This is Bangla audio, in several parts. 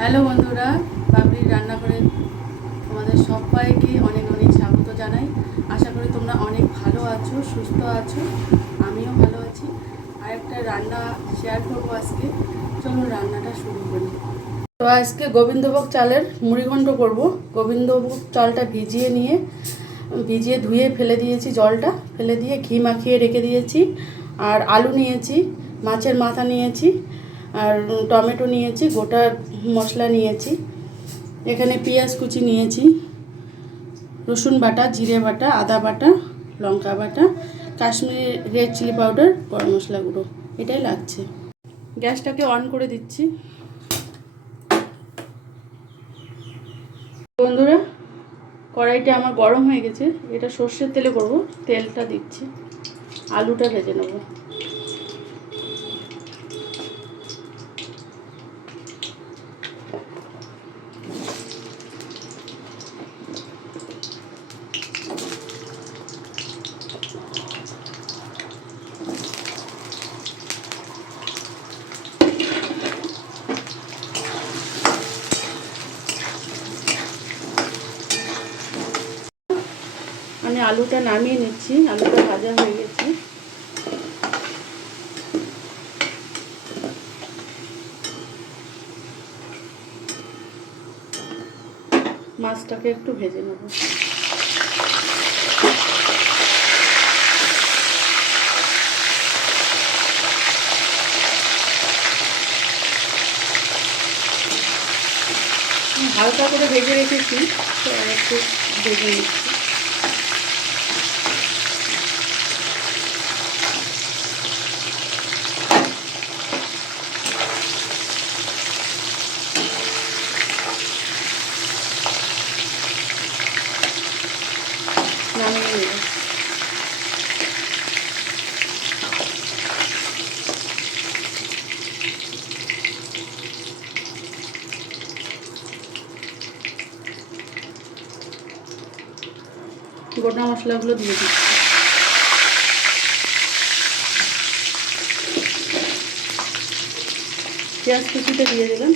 হ্যালো বন্ধুরা, বাবলির রান্নাঘরে তোমাদের সবাইকে অনেক অনেক স্বাগত জানাই। আশা করি তোমরা অনেক ভালো আছো, সুস্থ আছো। আমিও ভালো আছি। আর একটা রান্না শেয়ার করবো আজকে। চলুন রান্নাটা শুরু করি। তো আজকে গোবিন্দভোগ চালের মুড়িঘণ্ট করব। গোবিন্দভোগ চালটা ভিজিয়ে ধুয়ে ফেলে দিয়েছি, জলটা ফেলে দিয়ে ঘি মাখিয়ে রেখে দিয়েছি। আর আলু নিয়েছি, মাছের মাথা নিয়েছি, আর টমেটো নিয়েছি, গোটা মশলা নিয়েছি। এখানে পেঁয়াজ কুচি নিয়েছি, রসুন বাটা, জিরে বাটা, আদা বাটা, লঙ্কা বাটা, কাশ্মীরি রেড চিলি পাউডার, গরম মশলা গুঁড়ো, এটাই লাগছে। গ্যাসটাকে অন করে দিচ্ছি। বন্ধুরা, কড়াইটা আমার গরম হয়ে গেছে। এটা সর্ষের তেলে করব। তেলটা দিচ্ছি, আলুটা ভেজে নেব। আমি আলুটা নামিয়ে নিচ্ছি, আলুটা ভাজা হয়ে গেছে। মাছটাকে একটু ভেজে নেব। হালকা করে ভেজে রেখেছি, তো একটু ভেজে নিচ্ছি। নামিয়ে নেব। গোটা মশলাগুলো দিয়ে দিচ্ছি। পেঁয়াজ কুচিটা দিয়ে দিলাম।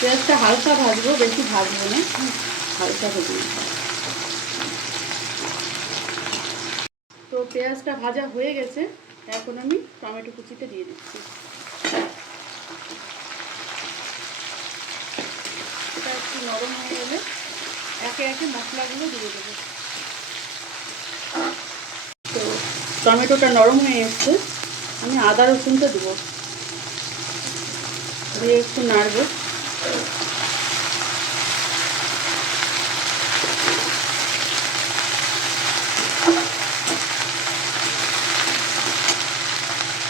পেঁয়াজটা হালকা ভাজবো, বেশি ভাজবো না, হালকা ভেজে নেব। তো পেঁয়াজটা ভাজা হয়ে গেছে, এখন আমি টমেটো কুচিটা দিয়ে দিচ্ছি। এটা একটু নরম হয়ে গেলে একে একে মশলাগুলো দিয়ে দেবো। তো টমেটোটা নরম হয়ে এসছে, আমি আদা রসুনটা দেবো, দিয়ে একটু নাড়বো।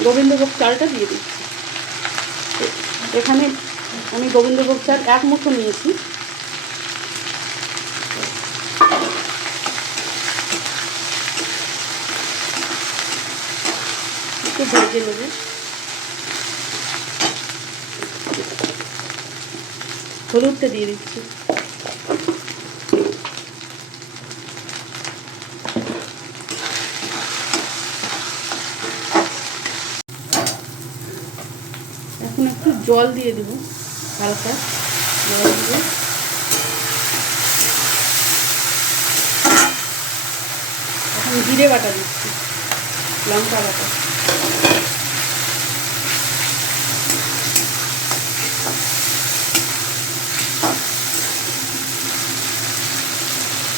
গোবিন্দভোগ চালটা দিয়ে দিচ্ছি। এখানে আমি গোবিন্দভোগ চাল 1 মুঠো নিয়েছি। একটু ভেজে নেব। হলুদটা দিয়ে দিচ্ছি। এখন একটু জল দিয়ে দেবো, হালকা জল দিয়ে। এখন জিরে বাটা দিচ্ছি, লঙ্কা বাটা,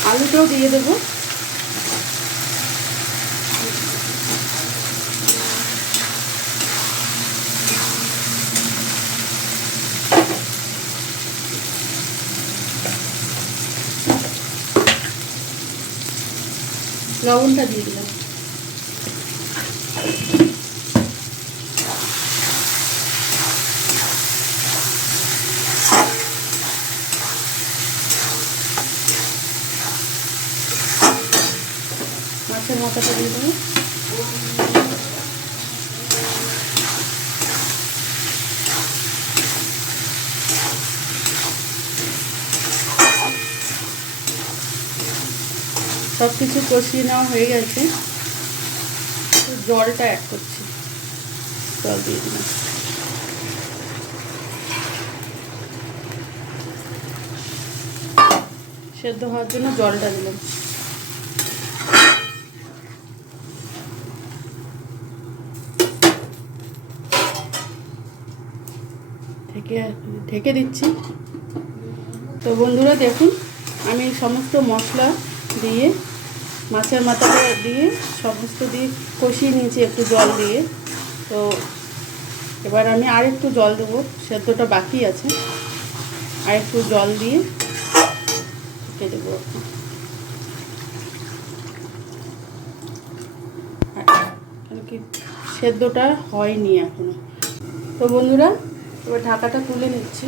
আলুটাও দিয়ে দেবো। লবণটা দিয়ে দিলাম। মাছের মাথাটা দিয়ে দেবো। সব কিছু কষিয়ে নেওয়া হয়ে গেছে, জলটা অ্যাড করছি। জল দিয়ে দিলাম। সেদ্ধ হওয়ার জন্য জলটা দিলাম। ঢেকে দিচ্ছি। তো বন্ধুরা দেখুন, আমি সমস্ত মশলা দিয়ে, মাছের মাথাটা দিয়ে, সমস্ত দিয়ে কষিয়ে নিয়েছি একটু জল দিয়ে। তো এবার আমি আর একটু জল দেবো, সেদ্ধটা বাকি আছে। আর একটু জল দিয়ে ঢেকে দেবো। কি সেদ্ধটা হয়নি এখনো। তো বন্ধুরা এবার ঢাকাটা তুলে নিচ্ছি।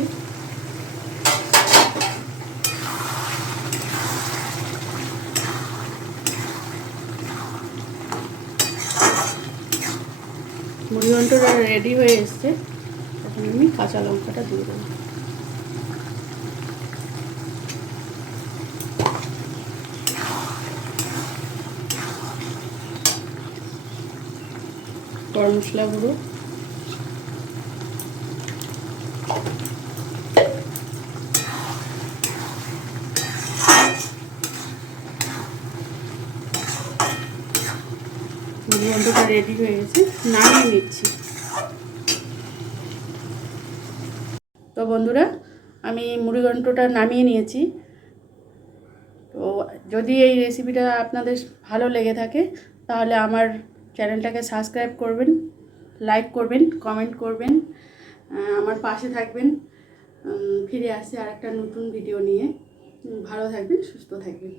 মুড়ি ঘন্টটা রেডি হয়ে এসছে। এখন আমি কাঁচা লঙ্কাটা দিয়ে দেবো। গরম মশলা গুঁড়ো, মুড়ি ঘন্টটা রেডি হয়ে গেছে, নামিয়ে নিচ্ছি। তো বন্ধুরা আমি মুড়ি ঘন্টটা নামিয়ে নিয়েছি। তো যদি এই রেসিপিটা আপনাদের ভালো লেগে থাকে তাহলে আমার চ্যানেলটাকে সাবস্ক্রাইব করবেন, লাইক করবেন, কমেন্ট করবেন, আমার পাশে থাকবেন। ফিরে আসছি আর একটা নতুন ভিডিও নিয়ে। ভালো থাকবেন, সুস্থ থাকবেন।